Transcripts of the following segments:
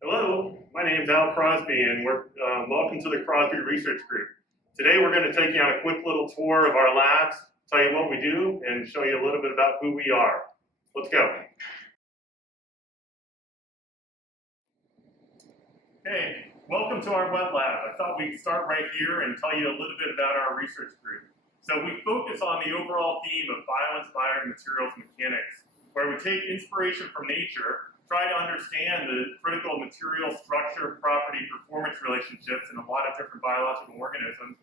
Hello, my name is Al Crosby, and welcome to the Crosby Research Group. Today we're going to take you on a quick little tour of our labs, tell you what we do, and show you a little bit about who we are. Let's go. Okay, welcome to our wet lab. I thought we'd start right here and tell you a little bit about our research group. So we focus on the overall theme of bio-inspired materials mechanics, where we take inspiration from nature, try to understand the critical material structure, property, performance relationships in a lot of different biological organisms,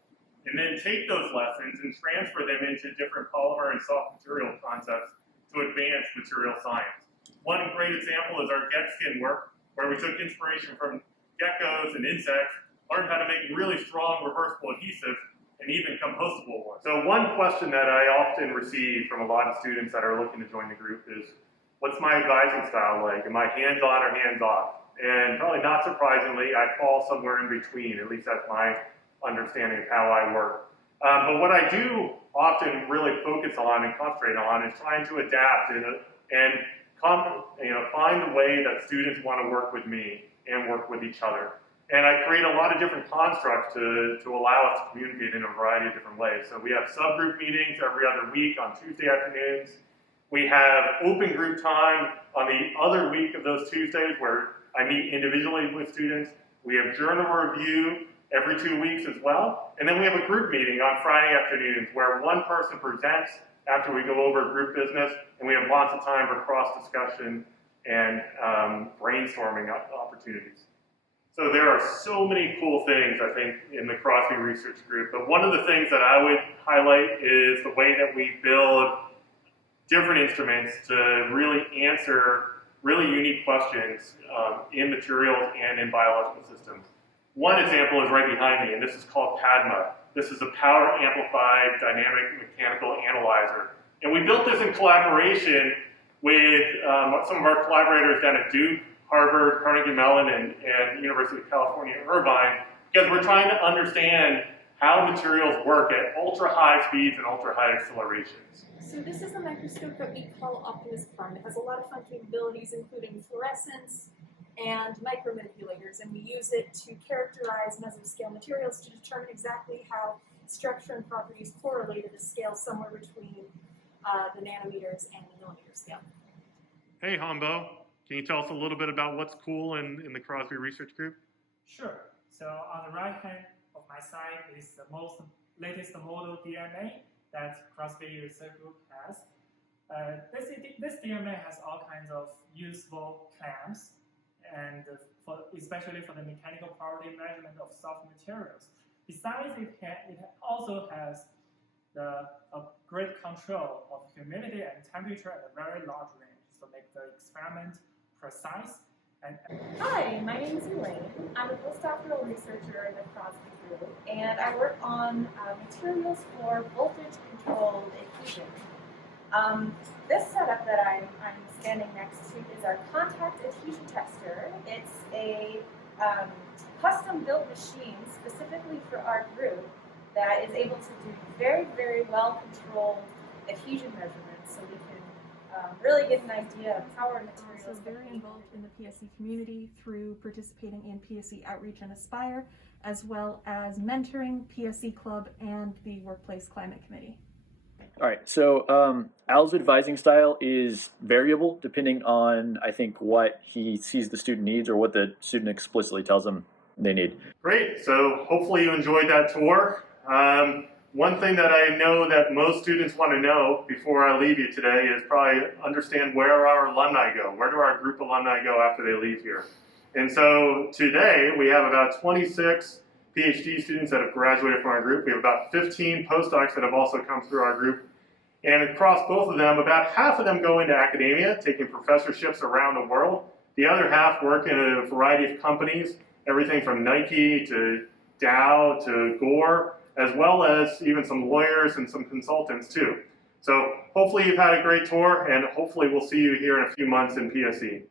and then take those lessons and transfer them into different polymer and soft material concepts to advance material science. One great example is our get skin work, where we took inspiration from geckos and insects, learned how to make really strong reversible adhesives, and even compostable ones. So one question that I often receive from a lot of students that are looking to join the group is, what's my advising style like? Am I hands-on or hands-off? And probably not surprisingly, I fall somewhere in between. At least that's my understanding of how I work. But what I do often really focus on and concentrate on is trying to adapt and find the way that students want to work with me and work with each other. And I create a lot of different constructs to allow us to communicate in a variety of different ways. So we have subgroup meetings every other week on Tuesday afternoons. We have open group time on the other week of those Tuesdays where I meet individually with students. We have journal review every 2 weeks as well. And then we have a group meeting on Friday afternoons where one person presents after we go over group business, and we have lots of time for cross-discussion and brainstorming opportunities. So there are so many cool things, I think, in the Crosby Research Group. But one of the things that I would highlight is the way that we build different instruments to really answer really unique questions in materials and in biological systems. One example is right behind me, and this is called PADMA. This is a power amplified dynamic mechanical analyzer. And we built this in collaboration with some of our collaborators down at Duke, Harvard, Carnegie Mellon, and University of California, Irvine, because we're trying to understand how materials work at ultra-high speeds and ultra-high accelerations. So this is a microscope that we call Optimus Prime. It has a lot of fun capabilities, including fluorescence and micromanipulators, and we use it to characterize mesoscale materials to determine exactly how structure and properties correlate at a scale somewhere between the nanometers and the millimeter scale. Hey, Hombo. Can you tell us a little bit about what's cool in the Crosby Research Group? Sure. So on the right hand of my side is the latest model DNA that Crosby Research Group has. This DNA has all kinds of useful clamps, and especially for the mechanical property measurement of soft materials. Besides, it also has a great control of humidity and temperature at a very large range, so make the experiment precise. Hi, my name is Elaine. I'm a postdoctoral researcher in the Crosby Group, and I work on materials for voltage-controlled adhesion. This setup that I'm standing next to is our contact adhesion tester. It's a custom-built machine specifically for our group that is able to do very, very well-controlled adhesion measurements, so we can really get an idea of how our materials. Also very involved in the PSE community through participating in PSE Outreach and Aspire, as well as mentoring PSE Club and the Workplace Climate Committee. All right, so Al's advising style is variable depending on, I think, what he sees the student needs or what the student explicitly tells them they need. Great, so hopefully you enjoyed that tour. One thing that I know that most students want to know before I leave you today is probably understand where our alumni go. Where do our group alumni go after they leave here? And so today we have about 26 PhD students that have graduated from our group. We have about 15 postdocs that have also come through our group. And across both of them, about half of them go into academia, taking professorships around the world. The other half work in a variety of companies, everything from Nike to Dow to Gore, as well as even some lawyers and some consultants too. So hopefully you've had a great tour, and hopefully we'll see you here in a few months in PSE.